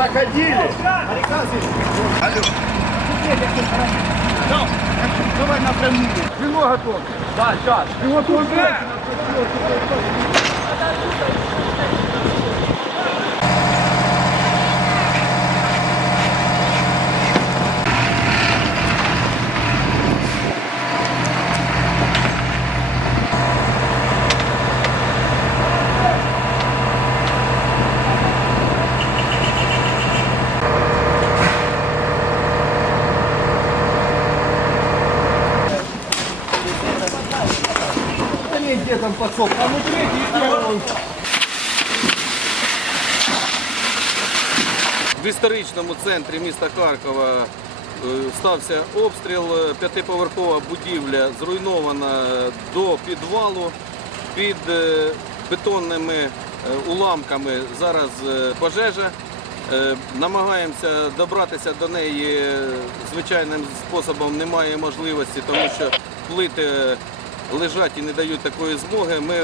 заходили. Алло. Давай напрямую. Вино готово. Да, сейчас. Вино готово. Где там подсобка? А ну третий, первый. В історичному центрі міста Харкова е, стався обстріл. Е, П'ятиповерхова будівля зруйнована до підвалу. Під е, бетонними уламками зараз пожежа. Намагаємося добратися до неї звичайним способом немає можливості, тому що плити лежать і не дають такої змоги. Ми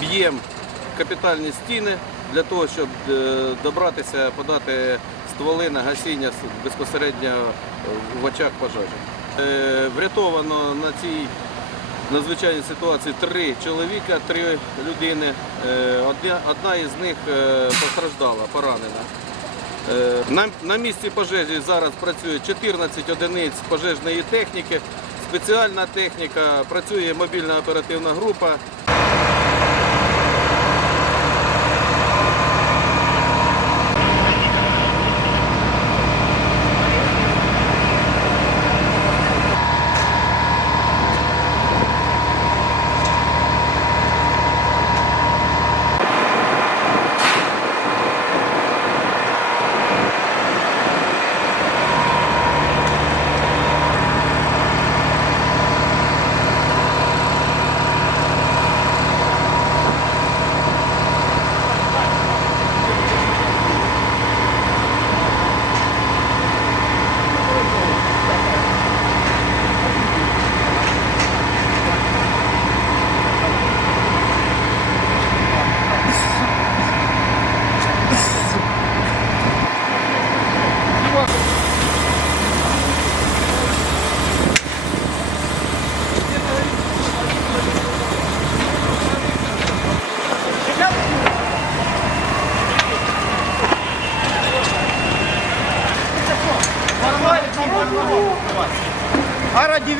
б'ємо капітальні стіни для того, щоб е, добратися, подати стволи на гасіння безпосередньо е, в очах пожежі. Е, Врятовано на цій надзвичайній ситуації три чоловіка, три людини. Одна, із них постраждала, поранена. На, на місці пожежі зараз працює 14 одиниць пожежної техніки, спеціальна техніка, працює мобільна оперативна група. Ара 9.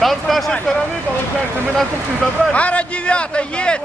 Там с нашей стороны, получается, мы на кухню забрали. Ара 9 есть.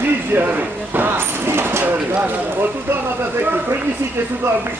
Визия, говорит. Вот туда надо зайти. Принесите сюда обычную